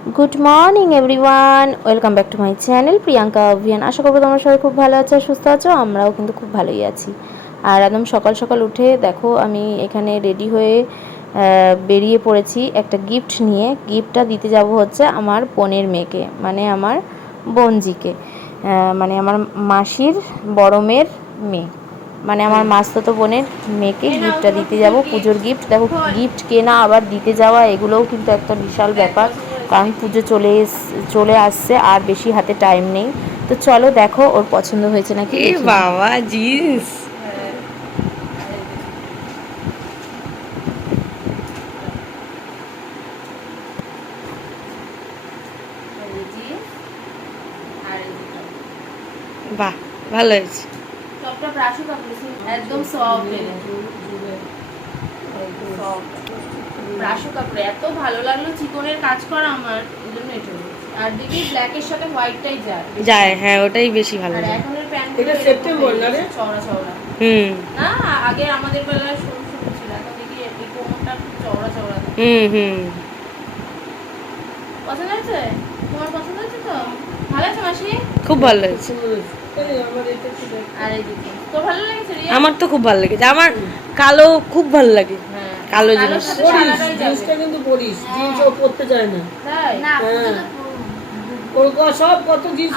Good morning everyone welcome back to my channel Priyanka অভিয়ান আশা করব তোমরা সবাই খুব ভালো আছো সুস্থ আছো, আমরাও কিন্তু খুব ভালোই আছি। আর একদম সকাল সকাল উঠে দেখো, আমি এখানে রেডি হয়ে বেরিয়ে পড়েছি একটা গিফট নিয়ে। গিফটটা দিতে যাব হচ্ছে আমার বোনের মেয়েকে মানে আমার বোনজিকে মানে আমার মাসির বড় মেয়ের মেয়ে। মানে আমার মাস্তুতো বোনের মেয়েকে গিফটটা দিতে যাব, পুজোর গিফট দেখো গিফট কেনা, আবার দিতে যাওয়া, এগুলোও কিন্তু একটা বিশাল ব্যাপার। কারণ পুজো চলে এস- চলে আসছে আর বেশি হাতে টাইম নেই। তো চলো দেখো ওর পছন্দ হয়েছে নাকি এ বাবা জিন্স। বাহ ভালো হয়েছে। সফট ব্রাশও কাপড়ে। এত ভালো লাগল চিকনের কাজ করা আমার জন্য এটা। আর দিদি ব্ল্যাকের সাথে হোয়াইটটাই যায়। যায় হ্যাঁ ওটাই বেশি ভালো আর লাগে। এখনের প্যান্ট এটা সেপ্টেম্বর না রে? চওড়া চওড়া। হুম। না আগে আমাদের বেলায় সরু সরু ছিল এখন দেখি এই কোমরটা খুব চওড়া চওড়া। হুম হুম। পছন্দ হয়েছে? তোমার পছন্দ হয়েছে তো? ভালো আছে মাসি? খুব ভালো আমার আর এই দিদি। তো ভালো লেগেছে আমার তো খুব ভালো লেগেছে। আমার কালো খুব ভালো লাগে। কালো জিনিস। সাদাটাই কিন্তু পরিস জিন্স ও পরতে চায় না। হ্যাঁ। ওর সব কত জিন্স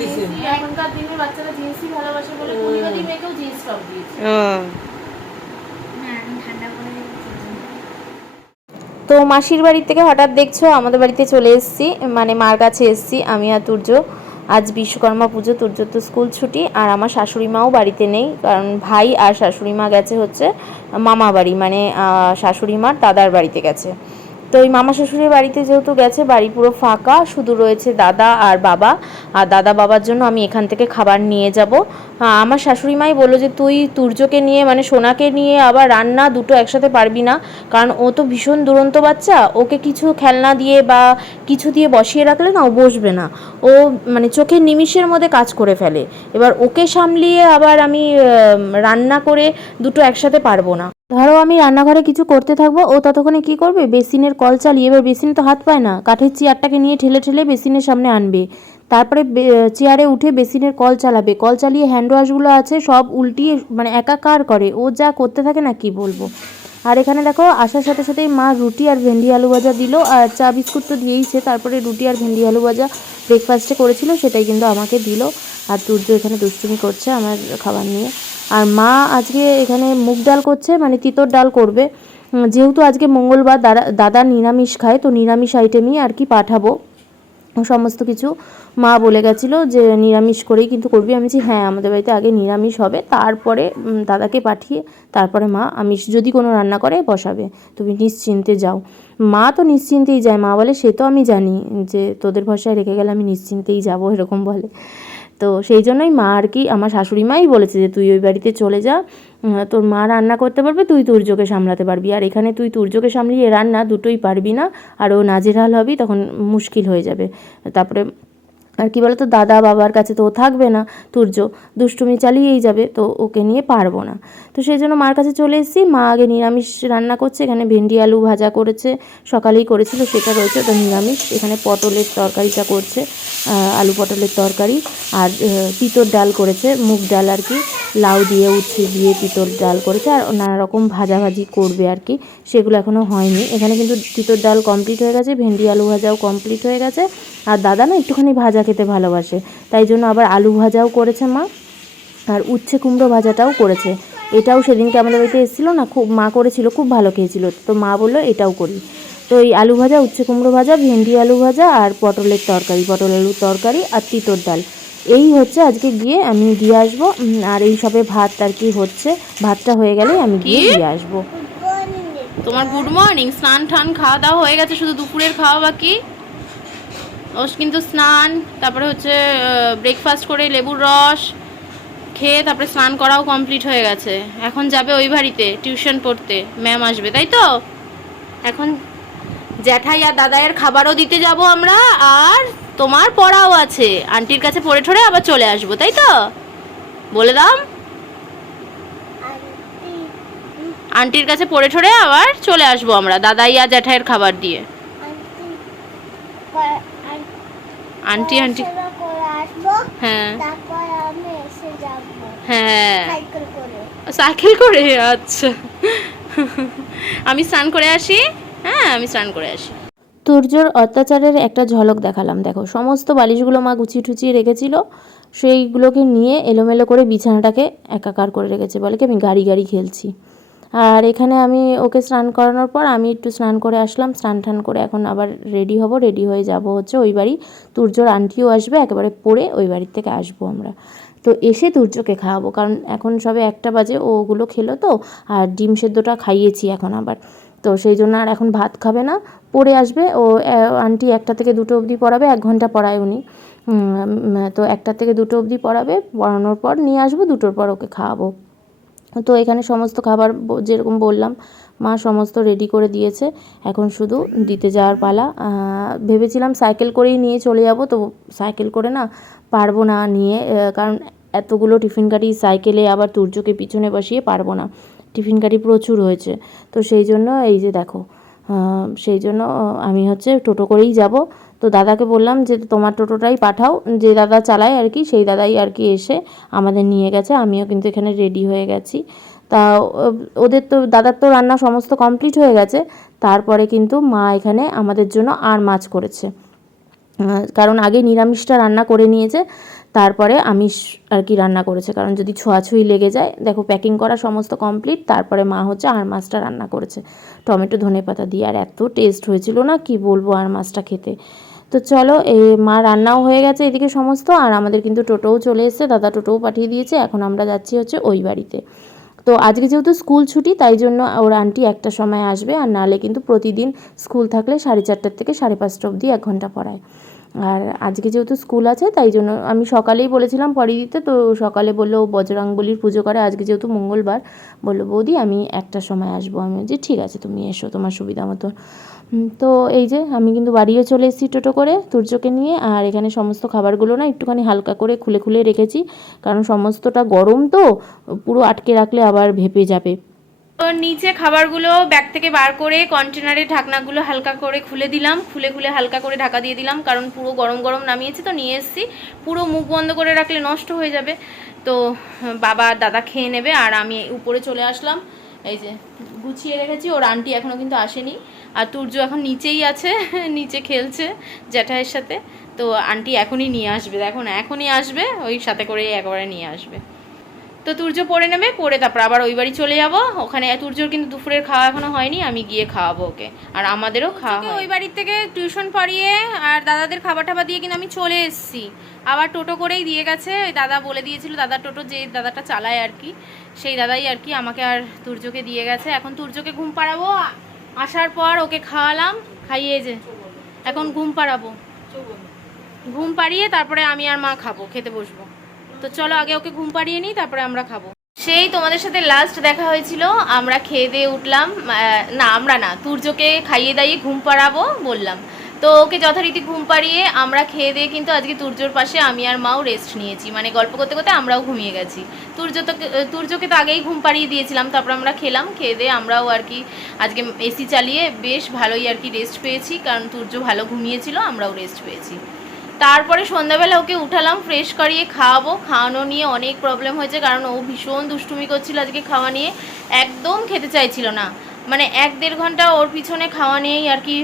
দিছে। এখনকার দিনের বাচ্চারা জিন্সই ভালোবাসে বলে পরিবারই মেয়েকেও জিন্স টপ দিয়েছে। তো মাসির বাড়ি থেকে হঠাৎ দেখছ আমাদের বাড়িতে চলে এসেছি মানে মার কাছে এসেছি আমি আর তুর্য। আজ বিশ্বকর্মা পুজো তোর তো স্কুল ছুটি, আর আমার শাশুড়ি মাও বাড়িতে নেই, কারণ ভাই আর শাশুড়ি মা গেছে হচ্ছে মামা বাড়ি মানে শাশুড়ি মার দাদার বাড়িতে গেছে। তো ওই মামা শ্বশুরের বাড়িতে যেহেতু গেছে, বাড়ি পুরো ফাঁকা, শুধু রয়েছে দাদা আর বাবা। আর দাদা বাবার জন্য আমি এখান থেকে খাবার নিয়ে যাব। আমার শাশুড়ি মাই বলল যে, তুই তুর্যকে নিয়ে মানে সোনাকে নিয়ে আবার রান্না দুটো একসাথে পারবি না। কারণ ও তো ভীষণ দুরন্ত বাচ্চা। ওকে কিছু খেলনা দিয়ে বা কিছু দিয়ে বসিয়ে রাখলে না ও বসবে না। ও মানে চোখের নিমিষের মধ্যে কাজ করে ফেলে। এবার ওকে সামলিয়ে আবার আমি রান্না করে দুটো একসাথে পারব না। ধরো আমি রান্নাঘরে কিছু করতে থাকব, ও ততক্ষণে কি করবে? বেসিনের কল চালিয়ে, এবার বেসিন তো হাত পায় না। কাঠের চেয়ারটাকে নিয়ে ঠেলে ঠেলে বেসিনের সামনে আনবে। তারপরে চেয়ারে উঠে বেসিনের কল চালাবে। কল চালিয়ে হ্যান্ড ওয়াশগুলো আছে, সব উল্টিয়ে মানে একাকার করে। ও যা করতে থাকে না, কি বলব? আর এখানে দেখো, আসার সাথে সাথেই মা রুটি আর ভেন্ডি আলু ভাজা দিল। আর চা বিস্কুট তো দিয়েইছে তারপরে রুটি আর ভেন্ডি আলু ভাজা ব্রেকফাস্টে করেছিল, সেটাই কিন্তু আমাকে দিল। আর দুর্য এখানে দুষ্টুমি করছে আমার খাবার নিয়ে। আর মা আজকে এখানে মুগ ডাল করছে মানে তিতর ডাল করবে। যেহেতু আজকে মঙ্গলবার দাদা দাদা নিরামিষ খায়, তো নিরামিষ আইটেমই আর কি পাঠাবো। সমস্ত কিছু মা বলে গেছিল যে, নিরামিষ করেই কিন্তু করবি। আমি বলছি হ্যাঁ আমাদের বাড়িতে আগে নিরামিষ হবে, তারপরে দাদাকে পাঠিয়ে তারপরে মা আমিষ যদি কোনো রান্না করে, বসাবে। তুমি নিশ্চিন্তে যাও। মা তো নিশ্চিন্তেই যায়। মা বলে, সে তো আমি জানি যে, তোদের ভরসায় রেখে গেলে আমি নিশ্চিন্তেই যাব, এরকম বলে। তো সেই জন্যই মা আর কি আমার শাশুড়ি মাই বলেছে যে, তুই ওই বাড়িতে চলে যা তোর মা রান্না করতে পারবে, তুই তুর্যকে সামলাতে পারবি। আর এখানে তুই তুর্যকে সামলিয়ে রান্না দুটোই পারবি না, আর ও নাজেরহাল হবি, তখন মুশকিল হয়ে যাবে। তারপরে আর কি বলতো, দাদা বাবার কাছে তো ও থাকবে না, তুর্য। দুষ্টুমি চালিয়েই যাবে, তো ওকে নিয়ে পারব না। তো সেই জন্য মার কাছে চলে এসেছি। মা আগে নিরামিষ রান্না করছে, এখানে ভেন্ডি, আলু ভাজা করেছে, সকালেই করেছিল, সেটা রয়েছে, ওটা নিরামিষ। এখানে পটলের তরকারিটা করছে আলু পটলের তরকারি, আর তিতর ডাল করেছে, মুগ ডাল আর কি। লাউ দিয়ে উচ্ছে দিয়ে তিতর ডাল করেছে আর নানা রকম ভাজাভাজি করবে আর কি। সেগুলো এখনও হয়নি। এখানে কিন্তু তিতর ডাল কমপ্লিট হয়ে গেছে, ভেন্ডি আলু ভাজাও কমপ্লিট হয়ে গেছে। আর দাদা না একটুখানি ভাজা খেতে ভালোবাসে, তাই জন্য আবার আলু ভাজাও করেছে মা। আর উচ্ছে কুমড়ো ভাজাটাও করেছে। এটাও সেদিনকে আমাদের বাড়িতে এসেছিল না, খুব মা করেছিল, খুব ভালো খেয়েছিল। তো মা বলল, এটাও করি। তো এই আলু ভাজা, উচ্ছে কুমড়ো ভাজা, ভেন্ডি আলু ভাজা আর পটলের তরকারি, পটল আলুর তরকারি আর তিতর ডাল। এই হচ্ছে আজকে গিয়ে আমি দিয়ে আসব। আর এই সবে ভাত আর কি হচ্ছে। ভাতটা হয়ে গেলে আমি গিয়ে দিয়ে আসব। তোমার গুড মর্নিং। স্নান টান খাওয়া দাওয়া হয়ে গেছে শুধু দুপুরের খাওয়া বাকি? ও কিন্তু স্নান তারপরে হচ্ছে ব্রেকফাস্ট করে লেবুর রস খেয়ে তারপরে স্নান করাও কমপ্লিট হয়ে গেছে। এখন যাবে ওই বাড়িতে টিউশন পড়তে। ম্যাম আসবে তাই তো? এখন জ্যাঠাই আর দাদাইয়ের খাবারও দিতে যাব আমরা আর তোমার পড়াও আছে। আন্টির কাছে পড়ে ঠরে আবার চলে আসব, তাই তো? বলে দাম আন্টির কাছে পড়ে ঠরে আবার চলে আসব আমরা, দাদাই আর জ্যাঠাইয়ের খাবার দিয়ে। Aunty aunty. হ্যাঁ। হ্যাঁ। সাইকেল করে আচ্ছা। আমি স্নান করে আসি। হ্যাঁ আমি স্নান করে আসি। তুর্যর অত্যাচারের একটা ঝলক দেখালাম। দেখো, সমস্ত বালিশগুলো মা গুছিয়ে টুচিয়ে রেখেছিল। সেইগুলোকে নিয়ে এলোমেলো করে বিছানাটাকে একাকার করে রেখেছে। বলে কি, আমি গাড়ি গাড়ি খেলছি। আর এখানে আমি ওকে স্নান করানোর পর আমি একটু স্নান করে আসলাম। স্নান টান করে এখন আবার রেডি হব। রেডি হয়ে যাব হচ্ছে ওই বাড়ি। তুর্যর আন্টিও আসবে, একেবারে পরে ওই বাড়ির থেকে আসব আমরা। তো এসে তুর্যকে খাওয়াবো। কারণ এখন সবে একটা বাজে ওগুলো খেলো তো। আর ডিম সেদ্ধটা খাইয়েছি এখন আবার। তো সেই জন্য আর এখন ভাত খাবে না, পড়ে আসবে। ও আন্টি একটা থেকে দুটো অবধি পড়াবে, এক ঘণ্টা পড়ায় উনি। তো একটা থেকে দুটো অবধি পড়াবে, পড়ানোর পর নিয়ে আসব, দুটোর পর ওকে খাওয়াবো। তো এখানে সমস্ত খাবার যেরকম বললাম, মা সমস্ত রেডি করে দিয়েছে। এখন শুধু দিতে যাওয়ার পালা। ভেবেছিলাম সাইকেল করেই নিয়ে চলে যাব, তো সাইকেল করে না পারব না নিয়ে কারণ এতগুলো টিফিন গাড়ি সাইকেলে আবার তুর্যকে পিছনে বসিয়ে পারব না। টিফিন প্রচুর হয়েছে। তো সেই জন্য এই যে দেখো সেই জন্য আমি হচ্ছে টোটো করেই যাব। তো দাদাকে বললাম যে, তোমার টোটোটাই পাঠাও, যে দাদা চালায় আর কি, সেই দাদাই আর কি এসে আমাদের নিয়ে গেছে, আমিও কিন্তু এখানে রেডি হয়ে গেছি। তা ওদের তো, দাদার তো রান্না সমস্ত কমপ্লিট হয়ে গেছে। তারপরে কিন্তু মা এখানে আমাদের জন্য আর মাছ করেছে। কারণ আগে নিরামিষটা রান্না করে নিয়েছে। তারপরে আমিষ আর কি রান্না করেছে। কারণ যদি ছোঁয়াছুঁই লেগে যায়, দেখো প্যাকিং করা সমস্ত কমপ্লিট তারপরে মা হচ্ছে আর মাছটা রান্না করেছে। টমেটো, ধনে পাতা দিয়ে। আর এত টেস্ট হয়েছিল না, কি বলব আর মাছটা খেতে। তো চলো, এ মা রান্নাও হয়ে গেছে এদিকে সমস্ত, আর আমাদের কিন্তু টোটোও চলে এসেছে, দাদা টোটোও পাঠিয়ে দিয়েছে, এখন আমরা যাচ্ছি হচ্ছে ওই বাড়িতে। তো আজকে যেহেতু স্কুল ছুটি, তাই জন্য ওর আন্টি একটা সময় আসবে, আর নাহলে কিন্তু প্রতিদিন স্কুল থাকলে সাড়ে চারটার থেকে সাড়ে পাঁচটা অবধি এক ঘণ্টা পড়ায়। আর আজকে যেহেতু স্কুল আছে, তাই জন্য আমি সকালেই বলেছিলাম পড়িয়ে দিতে, তো সকালে বলল ও বজরাংবলির পুজো করে। আজকে যেহেতু মঙ্গলবার, বলল, বৌদি, আমি একটা সময় আসব। আমি যে ঠিক আছে, তুমি এসো, তোমার সুবিধা মতো। তো এই যে আমি কিন্তু বাড়িও চলে এসেছি টোটো করে তুর্যকে নিয়ে, আর এখানে সমস্ত খাবারগুলো না একটুখানি হালকা করে খুলে খুলে রেখেছি, কারণ সমস্তটা গরম তো, পুরো আটকে রাখলে আবার ভেপে যাবে। তো নিচে খাবারগুলো ব্যাগ থেকে বার করে কন্টেনারে ঢাকনাগুলো হালকা করে খুলে দিলাম। খুলে খুলে হালকা করে ঢাকা দিয়ে দিলাম, কারণ পুরো গরম গরম নামিয়েছি তো, নিয়ে এসেছি। পুরো মুখ বন্ধ করে রাখলে নষ্ট হয়ে যাবে। তো বাবা, দাদা খেয়ে নেবে আর আমি উপরে চলে আসলাম। এই যে গুছিয়ে রেখেছি, ওর আন্টি এখনও কিন্তু আসেনি। আর তুর্য এখন নিচেই আছে, নিচে খেলছে জ্যাঠাইয়ের সাথে। তো আন্টি এখনই নিয়ে আসবে, দেখো না, এখনই আসবে, ওই সাথে করেই একবারে নিয়ে আসবে। তো তুর্য পড়ে নেবে পড়ে তারপর আবার ওই বাড়ি চলে যাব। ওখানে তুর্যর কিন্তু দুপুরের খাওয়া এখনও হয়নি আমি গিয়ে খাওয়াবো ওকে। আর আমাদেরও খাওয়া ওই বাড়ির থেকে টিউশন পড়িয়ে আর দাদাদের খাবার টাবার দিয়ে কিন্তু আমি চলে এসেছি। আবার টোটো করেই দিয়ে গেছে ওই দাদা বলে দিয়েছিল দাদা টোটো যে দাদাটা চালায় আর কি সেই দাদাই আর কি আমাকে আর তুর্যকে দিয়ে গেছে। এখন তুর্যকে ঘুম পাড়াবো আসার পর ওকে খাওয়ালাম খাইয়ে যে এখন ঘুম পাড়াবো। ঘুম পাড়িয়ে তারপরে আমি আর মা খাব খেতে বসবো। তো চলো আগে ওকে ঘুম পাড়িয়ে নিই, তারপরে আমরা খাব। সেই তোমাদের সাথে লাস্ট দেখা হয়েছিল, আমরা খেয়ে দিয়ে উঠলাম না, আমরা না, তুর্যকে খাইয়ে দাইয়ে ঘুম পাড়াবো বললাম। তো ওকে যথারীতি ঘুম পাড়িয়ে আমরা খেয়ে দিয়ে কিন্তু আজকে তুর্যর পাশে আমি আর মাও রেস্ট নিয়েছি। মানে গল্প করতে করতে আমরাও ঘুমিয়ে গেছি। তুর্য তো, তুর্যকে তো আগেই ঘুম পাড়িয়ে দিয়েছিলাম, তারপর আমরা খেলাম, খেয়ে দিয়ে আমরাও আর কি আজকে এসি চালিয়ে বেশ ভালোই আর কি রেস্ট পেয়েছি, কারণ তুর্য ভালো ঘুমিয়েছিল, আমরাও রেস্ট পেয়েছি। তারপরে সন্ধ্যাবেলা ওকে উঠালাম ফ্রেশ করিয়ে খাওয়াবো। খাওয়ানো নিয়ে অনেক প্রবলেম হয়েছে, কারণ ও ভীষণ দুষ্টুমি করছিল আজকে খাওয়া নিয়ে। একদম খেতে চাইছিল না। মানে এক দেড় ঘণ্টা ওর পিছনে খাওয়া নিয়েই আর কি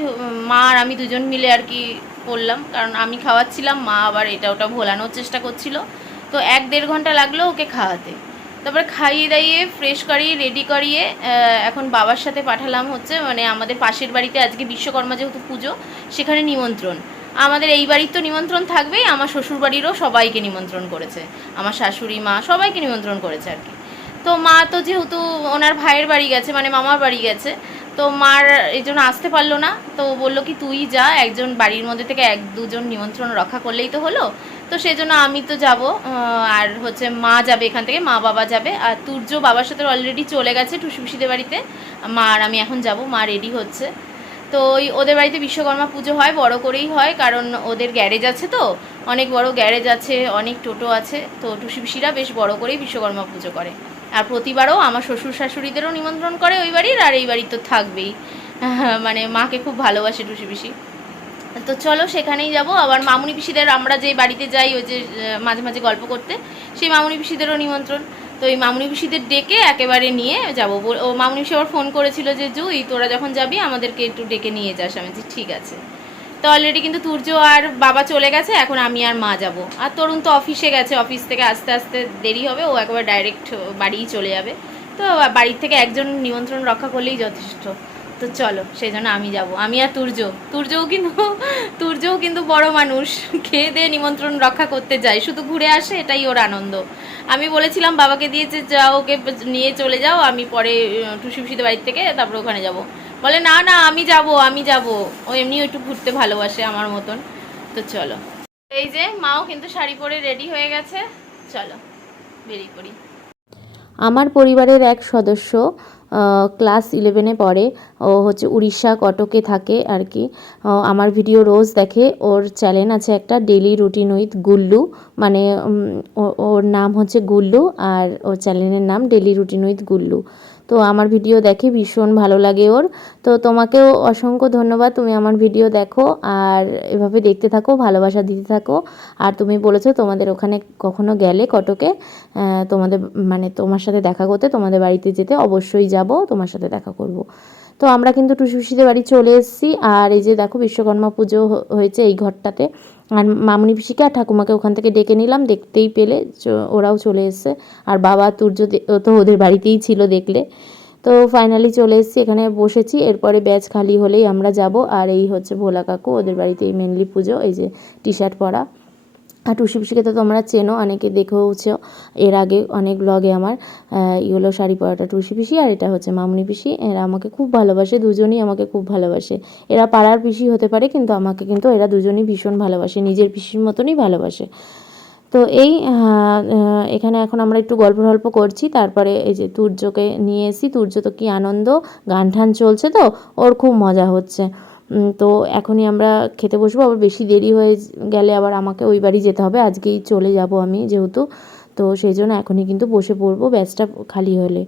মা আর আমি দুজন মিলে আর কি করলাম। কারণ আমি খাওয়াচ্ছিলাম, মা আবার এটা ওটা ভোলানোর চেষ্টা করছিল। তো এক দেড় ঘণ্টা লাগল ওকে খাওয়াতে। তারপরে খাইয়ে দাইয়ে ফ্রেশ করিয়ে রেডি করিয়ে এখন বাবার সাথে পাঠালাম হচ্ছে মানে আমাদের পাশের বাড়িতে আজকে বিশ্বকর্মা যেহেতু পুজো, সেখানে নিমন্ত্রণ। আমাদের এই বাড়ির তো নিমন্ত্রণ থাকবেই, আমার শ্বশুর বাড়িরও সবাইকে নিমন্ত্রণ করেছে। আমার শাশুড়ি, মা সবাইকে নিমন্ত্রণ করেছে আর কি। তো মা তো যেহেতু ওনার ভাইয়ের বাড়ি গেছে মানে মামার বাড়ি গেছে, তো মার এই জন্য আসতে পারল না। তো বলল কি, তুই যা, একজন বাড়ির মধ্যে থেকে এক দুজন নিমন্ত্রণ রক্ষা করলেই তো হলো। তো সেই জন্য আমি তো যাব আর হচ্ছে মা যাবে এখান থেকে, মা বাবা যাবে। আর তুর্য বাবার সাথে অলরেডি চলে গেছে টুসি পিসিদের বাড়িতে। মা আর আমি এখন যাব, মা রেডি হচ্ছে। তো ওই ওদের বাড়িতে বিশ্বকর্মা পুজো হয়, বড় করেই হয়, কারণ ওদের গ্যারেজ আছে তো, অনেক বড় গ্যারেজ আছে, অনেক টোটো আছে, তো টুসি পিসিরা বেশ বড় করেই বিশ্বকর্মা পুজো করে। আর প্রতিবারও আমার শ্বশুর শাশুড়িদেরও নিমন্ত্রণ করে ওই বাড়ির, আর এই বাড়ি তো থাকবেই। মানে মাকে খুব ভালোবাসে টুসি পিসি তো চলো সেখানেই যাব, আবার মামুনি পিসিদের আমরা যে বাড়িতে যাই, ওই যে মাঝে মাঝে গল্প করতে, সেই মামুনি পিসিদেরও নিমন্ত্রণ। তো এই মামুনি পিসিদের ডেকে একেবারে নিয়ে যাব। ও মামুনি পিসি আবার ফোন করেছিল যে, জুই, তোরা যখন যাবি, আমাদেরকে একটু ডেকে নিয়ে যাস। আমি ঠিক আছে। তো অলরেডি কিন্তু তুর্য আর বাবা চলে গেছে, এখন আমি আর মা যাব। আর তরুণ তো অফিসে গেছে অফিস থেকে আস্তে আস্তে দেরি হবে, ও একবার ডাইরেক্ট বাড়িই চলে যাবে। তো বাড়ির থেকে একজন নিমন্ত্রণ রক্ষা করলেই যথেষ্ট। তো চলো, সেই জন্য আমি যাব। আমি আর তুর্য। তুর্যও কিন্তু তুর্যও কিন্তু বড় মানুষ। খেয়ে দিয়ে নিমন্ত্রণ রক্ষা করতে যায়। শুধু ঘুরে আসে, এটাই ওর আনন্দ। আমি বলেছিলাম বাবাকে দিয়ে যে যা ওকে নিয়ে চলে যাও, আমি পরে টুসি ফুসিদের বাড়ির থেকে তারপরে ওখানে যাব। বলে, না না, আমি যাব আমি যাব। ও এমনি একটু ঘুরতে ভালোবাসে আমার মতন। তো চলো। এই যে, মাও কিন্তু শাড়ি পরে রেডি হয়ে গেছে। চলো, বেরিয়ে পড়ি। আমার পরিবারের এক সদস্য ক্লাস ইলেভেনে পড়ে। ও হচ্ছে উড়িষ্যা কটকে থাকে আর কি আমার ভিডিও রোজ দেখে। ওর চ্যানেল আছে একটা ডেলি রুটিন উইথ গুল্লু। মানে ওর নাম হচ্ছে গুল্লু আর ওর চ্যানেলের নাম ডেলি রুটিন উইথ গুল্লু। তো আমার ভিডিও দেখে ভীষণ ভালো লাগে ওর। তো তোমাকেও অসংখ্য ধন্যবাদ, তুমি আমার ভিডিও দেখো আর এভাবে দেখতে থাকো, ভালোবাসা দিতে থাকো। আর তুমি বলেছ তোমাদের ওখানে কখনো গেলে কটকে তোমাদের মানে তোমার সাথে দেখা করতে, তোমাদের বাড়িতে যেতে অবশ্যই যাব, তোমার সাথে দেখা করব। তো আমরা কিন্তু টুসুসিদের বাড়ি চলে এসেছি। আর এই যে দেখো বিশ্বকর্মা পুজো হয়েছে এই ঘরটাতে। আর মামনি পিসিকে আর ঠাকুমাকে ওখান থেকে ডেকে নিলাম, দেখতেই পেলে ওরাও চলে এসছে। আর বাবা তুর্য তো ওদের বাড়িতেই ছিল দেখলে। তো ফাইনালি চলে এসেছি, এখানে বসেছি। এরপরে ব্যাচ খালি হলেই আমরা যাব। আর এই হচ্ছে ভোলা কাকু, ওদের বাড়িতেই মেনলি পুজো, এই যে টি শার্ট পরা। আর টুসি পিসিকে তো তোমরা চেনো, অনেকে দেখেওছ এর আগে অনেক ব্লগে আমার ইয়েলো শাড়ি পরাটা টুসি পিসি আর এটা হচ্ছে মামনি পিসি। এরা আমাকে খুব ভালোবাসে, দুজনই আমাকে খুব ভালোবাসে। এরা পাড়ার পিসি হতে পারে, কিন্তু আমাকে কিন্তু এরা দুজনই ভীষণ ভালোবাসে, নিজের পিসির মতনই ভালোবাসে। তো এই এখানে এখন আমরা একটু গল্প টল্প করছি। তারপরে এই যে তুর্যকে নিয়ে এসি তুর্য তো কি আনন্দ গান ঠান চলছে তো, ওর খুব মজা হচ্ছে। তো এখনই আমরা খেতে বসবো। আবার বেশি দেরি হয়ে গেলে আবার আমাকে ওই বাড়ি যেতে হবে। আজকেই চলে যাব আমি যেহেতু। তো সেই জন্য এখনই কিন্তু বসে পড়ব, ব্যাচটা খালি হলে।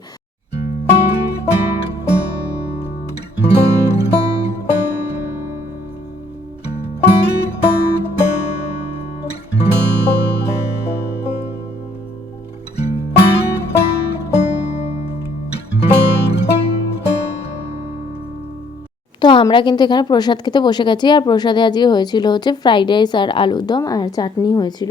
আমরা কিন্তু এখানে প্রসাদ খেতে বসে গেছি। আর প্রসাদে আজকে হয়েছিল হচ্ছে ফ্রাইড রাইস আর আলুর দম আর চাটনি হয়েছিল।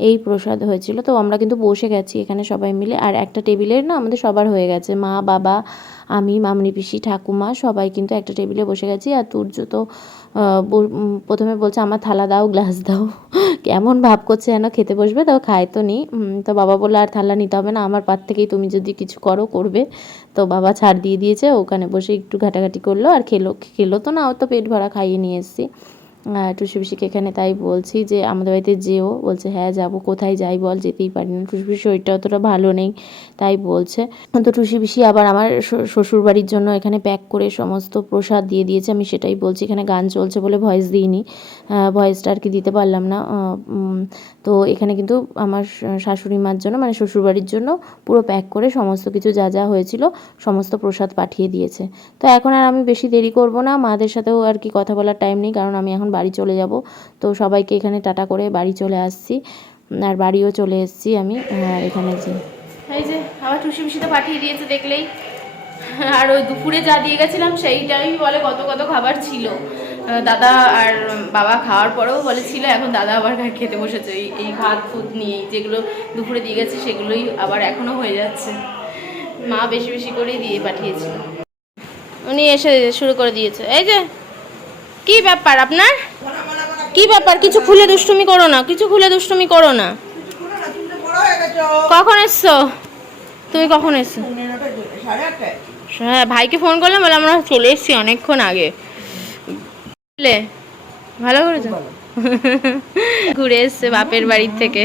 এই প্রসাদ হয়েছিল। তো আমরা কিন্তু বসে গেছি এখানে সবাই মিলে। আর একটা টেবিলের না আমাদের সবার হয়ে গেছে। মা, বাবা, আমি, মামনি পিসি, ঠাকুমা সবাই কিন্তু একটা টেবিলে বসে গেছি। আর তুর্য তো প্রথমে বলছে, আমার থালা দাও, গ্লাস দাও। কেমন ভাব করছে যেন খেতে বসবে। তাও খায় তো নি। তো বাবা বলল, আর থালা নিতে হবে না, আমার পার থেকেই তুমি যদি কিছু করো, করবে। তো বাবা ছাড় দিয়ে দিয়েছে। ওখানে বসে একটু ঘাটাঘাটি করল। আর খেলো খেলো তো না ও তো পেট ভরা, খাইয়ে নিয়ে এসেছি। টুসি পিসিকে এখানে তাই বলছি যে, আমাদের বাড়িতে যেও। বলছে হ্যাঁ যাব। কোথায় যাই বল? যেতেই পারি না। টুসি শরীরটা অতটা ভালো নেই, তাই বলছে। তো টুসি পিসি আবার আমার শ্বশুর বাড়ির জন্য এখানে প্যাক করে সমস্ত প্রসাদ দিয়ে দিয়েছে। আমি সেটাই বলছি, এখানে গান চলছে বলে ভয়েস দিইনি। ভয়েসটা আর কি দিতে পারলাম না। তো এখানে কিন্তু আমার শাশুড়ি মার জন্য মানে শ্বশুর বাড়ির জন্য পুরো প্যাক করে সমস্ত কিছু যা যা হয়েছিল, সমস্ত প্রসাদ পাঠিয়ে দিয়েছে। তো এখন আর আমি বেশি দেরি করব না। মাদের সাথেও আর কি কথা বলার টাইম নেই, কারণ আমি এখন বাড়ি চলে যাব। তো সবাইকে এখানে টাটা করে বাড়ি চলে আসছি। আর বাড়িও চলে এসেছি আমি এখানে যে এই যে, আবার টুসি পিসিতে পাঠিয়ে দিয়েছে দেখলেই। আর ওই দুপুরে যা দিয়ে গেছিলাম সেইটাই বলে কত কত খাবার ছিল। দাদা আর বাবা খাওয়ার পরেও বলে ছিল এখন দাদা আবার খেতে বসেছে। এই এই ভাত, ফুত নিয়ে, যেগুলো দুপুরে দিয়ে গেছে সেগুলোই আবার এখনও হয়ে যাচ্ছে। মা বেশি বেশি করেই দিয়ে পাঠিয়েছিল। উনি এসে শুরু করে দিয়েছে। এই যে কি ব্যাপার আপনার? কি ব্যাপার? কিছু খুলে দুষ্টুমি করো না, কিছু খুলে দুষ্টুমি করো না। কখন এসছো? তুমি কখন এসছো? হ্যাঁ ভাইকে ফোন করলাম, বলে আমরা চলে এসেছি অনেকক্ষণ আগে। ভালো করেছ? ঘুরে এসছে বাপের বাড়ির থেকে।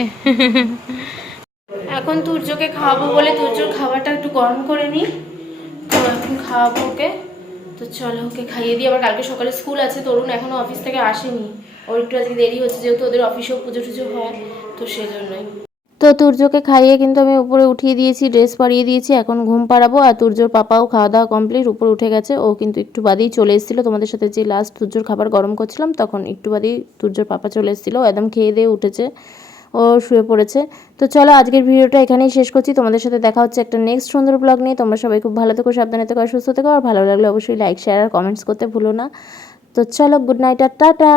এখন তুর্যকে খাওয়াবো বলে তুর্যর খাবারটা একটু গরম করে নিই। তো এখন খাওয়াবো ওকে। তো চলো, ওকে খাইয়ে দিই। আবার কালকে সকালে স্কুল আছে, তরুণ এখনও অফিস থেকে আসেনি। ওর একটু আজকে দেরি হচ্ছে, যেহেতু ওদের অফিসেও পুজো টুজো হয়, তো সেজন্যই। তো তুর্যকে খাইয়ে কিন্তু আমি উপরে উঠিয়ে দিয়েছি ড্রেস পরিয়ে দিয়েছি, এখন ঘুম পাড়াবো। আর তুর্যর পাপাও খাওয়া দাওয়া কমপ্লিট উপরে উঠে গেছে। ও কিন্তু একটু বাদেই চলে এসেছিল। তোমাদের সাথে যে লাস্ট তুর্যর খাবার গরম করছিলাম, তখন একটু বাদেই তুর্যর পাপা চলে এসেছিল। একদম খেয়ে দিয়ে উঠেছে। ও শুয়ে পড়েছে। তো চলো আজকের ভিডিওটা এখানেই শেষ করছি। তোমাদের সাথে দেখা হচ্ছে একটা নেক্সট সুন্দর ব্লগ নিয়ে। তোমরা সবাই খুব ভালো থেকো, সাবধানে থেকো সুস্থ থেকো। আর ভালো লাগলে অবশ্যই লাইক শেয়ার আর কমেন্টস করতে ভুলো না। তো চলো গুড নাইট আর টাটা!